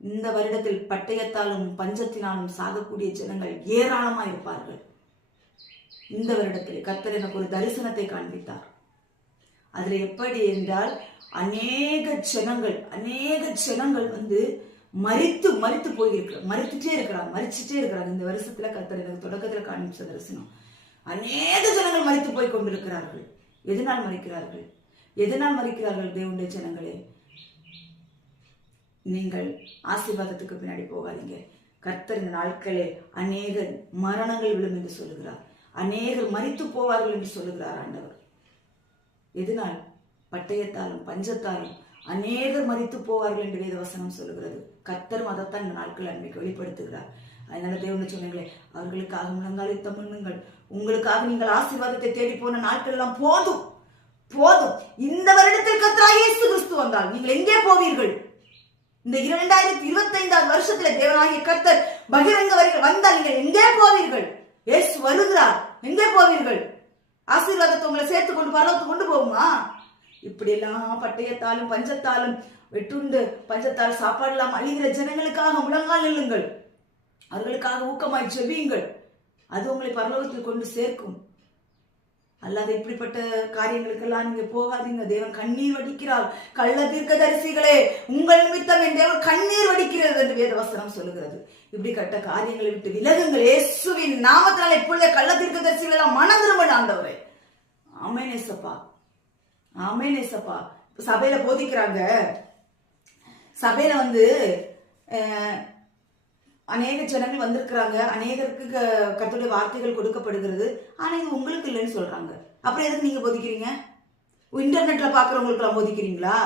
இந்த வருடத்தில் பட்டயத்தாலும் பஞ்சத்தினாலும் சாகக்கூடிய ஜனங்கள் ஏராளமா இருப்பார்கள். இந்த வருடத்தில் கர்த்தர் எனக்கு ஒரு தரிசனத்தை காண்பித்தார். அதுல எப்படி என்றால் அநேக ஜனங்கள் வந்து மரித்து மரிச்சுட்டே இருக்கிறாங்க. இந்த வருஷத்துல கர்த்தர் எனக்கு தொடக்கத்துல காண்பிச்ச தரிசனம். அநேக ஜனங்கள் மரித்து போய் கொண்டிருக்கிறார்கள். எதனால் மரிக்கிறார்கள் தேவனுடைய ஜனங்களே? நீங்கள் ஆசீர்வாதத்துக்கு பின்னாடி போகாதீங்க. கர்த்தர் இந்த நாட்களே அநேக மரணங்கள் விழும் என்று சொல்லுகிறார். அநேகர் மரித்து போவார்கள் என்று சொல்லுகிறார் ஆண்டவர். எதனால்? பட்டயத்தாலும் பஞ்சத்தாலும் அநேகர் மரித்து போவார்கள் என்று வேதவசனம் சொல்லுகிறது. கர்த்தரும் அதைத்தான் இந்த நாட்கள் அன்றைக்கு வெளிப்படுத்துகிறார். அதனால தேவனுடைய சொன்னீங்களே, அவர்களுக்காக முழங்காலித்தம் பண்ணுங்கள். உங்களுக்காக நீங்கள் ஆசீர்வாதத்தை தேடி போன நாட்கள் எல்லாம் போதும். இந்த வருடத்தில் கர்த்தராகிய இயேசு கிறிஸ்து வந்தால் நீங்கள் எங்கே போவீர்கள்? இந்த 2025 வருஷத்துல தேவனாகிய கர்த்தர் பகிரங்க வந்தால் நீங்கள் எங்கே போவீர்கள்? இயேசு வருகிறார், எங்கே போவீர்கள்? ஆசீர்வாதத்தை உங்களை சேர்த்து கொண்டு பரலோகத்துக்கு கொண்டு போகுமா? இப்படி எல்லாம் பட்டயத்தாலும் பஞ்சத்தாலும் வெட்டுண்டு பஞ்சத்தால் சாப்பாடு இல்லாமல் அழிகிற ஜனங்களுக்காக முழங்கால் நில்லுங்கள். அவர்களுக்காக ஊக்கமாய் ஜெபியுங்கள். அது உங்களை பரலோகத்தில் கொண்டு சேர்க்கும். அல்லாத இப்படிப்பட்ட காரியங்களுக்கெல்லாம் நீங்க போகாதீங்க. தேவன் கண்ணீர் வடிக்கிறார். கள்ள தீர்க்கதரிசிகளே, உங்கள் நிமித்தம் என் தேவன் கண்ணீர் வடிக்கிறது என்று வேதவசனம் சொல்லுகிறது. இப்படி கட்ட காரியங்களை விட்டு விலகுங்கள். இயேசுவின் நாமத்தினால இப்பொழுதே கள்ள தீர்க்கதரிசிகள் எல்லாம் மனம் திரும்ப ஆண்டவரே. ஆமென் ஏசப்பா. சபையில போதிக்கிறாங்க. சபையில வந்து அநேக ஜனங்கள் வந்திருக்கிறாங்க. அநேகருக்கு கர்த்தருடைய வார்த்தைகள் கொடுக்கப்படுகிறது. ஆனா இது உங்களுக்கு இல்லைன்னு சொல்றாங்க. அப்புறம் எதுக்கு நீங்க போதிக்கிறீங்க? இன்டர்நெட்ல பாக்குறவங்களுக்கு எல்லாம் போதிக்கிறீங்களா?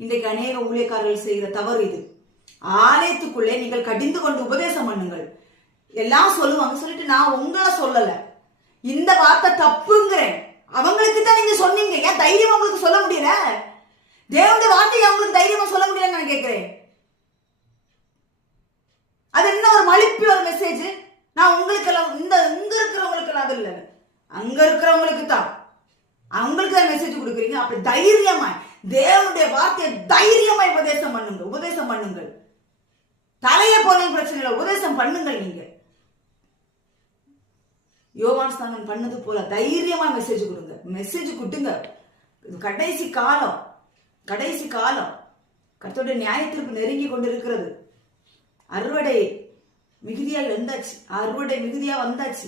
இன்றைக்கு அநேக ஊழியக்காரர்கள் செய்கிற தவறு இது. ஆலயத்துக்குள்ளே நீங்கள் கடிந்து கொண்டு உபதேசம் பண்ணுங்கள். எல்லாம் சொல்லுவாங்க. சொல்லிட்டு நான் உங்களை சொல்லல, இந்த வார்த்தை தப்புங்கிறேன். அவங்களுக்கு தான் நீங்க சொன்னீங்க. ஏன் தைரியம் உங்களுக்கு சொல்ல முடியல? தேவனுடைய வார்த்தையை அவங்களுக்கு தைரியமா சொல்ல முடியலன்னு நான் கேட்கிறேன். அது என்ன ஒரு மலிப்பி ஒரு மெசேஜ்? நான் உங்களுக்கு எல்லாம் இங்க இருக்கிறவங்களுக்கு எல்லாம் அது இல்ல, அங்க இருக்கிறவங்களுக்கு தான், அவங்களுக்கு தான் மெசேஜ் கொடுக்குறீங்க. அப்படி தைரியமாய் தேவனுடைய வார்த்தையை தைரியமாய் உபதேசம் பண்ணுங்கள். தலைய போன பிரச்சனை இல்லை, உபதேசம் பண்ணுங்கள். நீங்க யோவான் ஸ்நானம் பண்ணது போல தைரியமா மெசேஜ் கொடுங்க. கடைசி காலம் கர்த்தருடைய நியாயத்திற்கு நெருங்கி கொண்டிருக்கிறது. அறுவடை மிகுதியா வந்தாச்சு.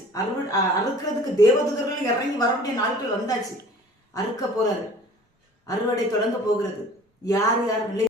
அறுக்கிறதுக்கு தேவதூதர்கள் இறங்கி வரக்கூடிய நாட்கள் வந்தாச்சு. அறுக்க போறாரு. அறுவடை தொடங்க போகிறது. யார் நிலை